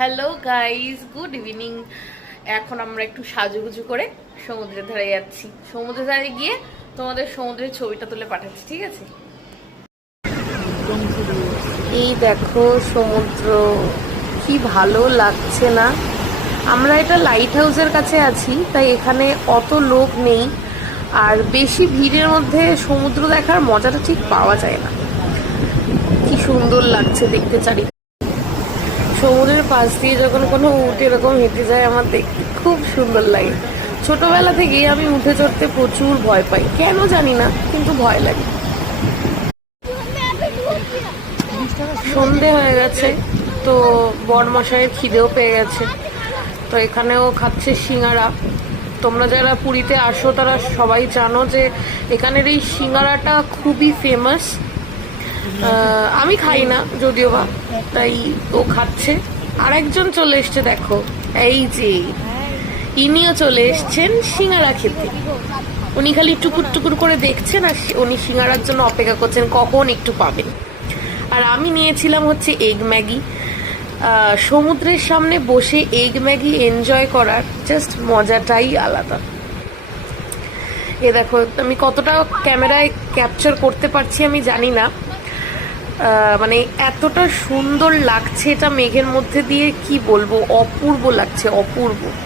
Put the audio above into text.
Hello guys, good evening. এখন আমরা একটু সাজুগুজু করে সমুদ্রের ধারে যাচ্ছি। সমুদ্রের ধারে গিয়ে তোমাদের সমুদ্রের ছবিটা তুলে পাঠাচ্ছি, ঠিক আছে? এই দেখো সমুদ্র, কি ভালো লাগছে না? আমরা এটা লাইট হাউসের কাছে আছি, তাই এখানে অত লোক নেই, আর বেশি ভিড়ের মধ্যে সমুদ্র দেখার মজাটা ঠিক পাওয়া যায় না। কি সুন্দর লাগছে দেখতে চারিদিকে। সমুদ্রের পাশ দিয়ে যখন কোনো উট এরকম হেঁটে যায়, আমার দেখতে খুব সুন্দর লাগে। ছোটবেলা থেকেই আমি উঠে চড়তে প্রচুর ভয় পাই, কেন জানি না, কিন্তু ভয় লাগে। সন্ধে হয়ে গেছে, তো বরমশাইয়ের খিদেও পেয়ে গেছে, তো এখানেও খাচ্ছে সিঙ্গারা। তোমরা যারা পুরীতে আসো তারা সবাই জানো যে এখানের এই সিঙ্গারাটা খুবই ফেমাস। আমি খাই না যদিও বা, তাই ও খাচ্ছে। আরেকজন চলে এসছে, দেখো, এই যে ইনিও চলে এসছেন সিঙ্গারা খেতে। উনি খালি টুকুর টুকুর করে দেখছেন, আর উনি সিঙ্গারার জন্য অপেক্ষা করছেন কখন একটু পাবেন। আর আমি নিয়েছিলাম হচ্ছে এগ ম্যাগি। সমুদ্রের সামনে বসে এগ ম্যাগি এনজয় করার জাস্ট মজাটাই আলাদা। এ দেখো, আমি কতটা ক্যামেরায় ক্যাপচার করতে পারছি আমি জানি না, মানে এতটা সুন্দর লাগছে এটা মেঘের মধ্যে দিয়ে, কি বলবো, অপূর্ব লাগছে, অপূর্ব।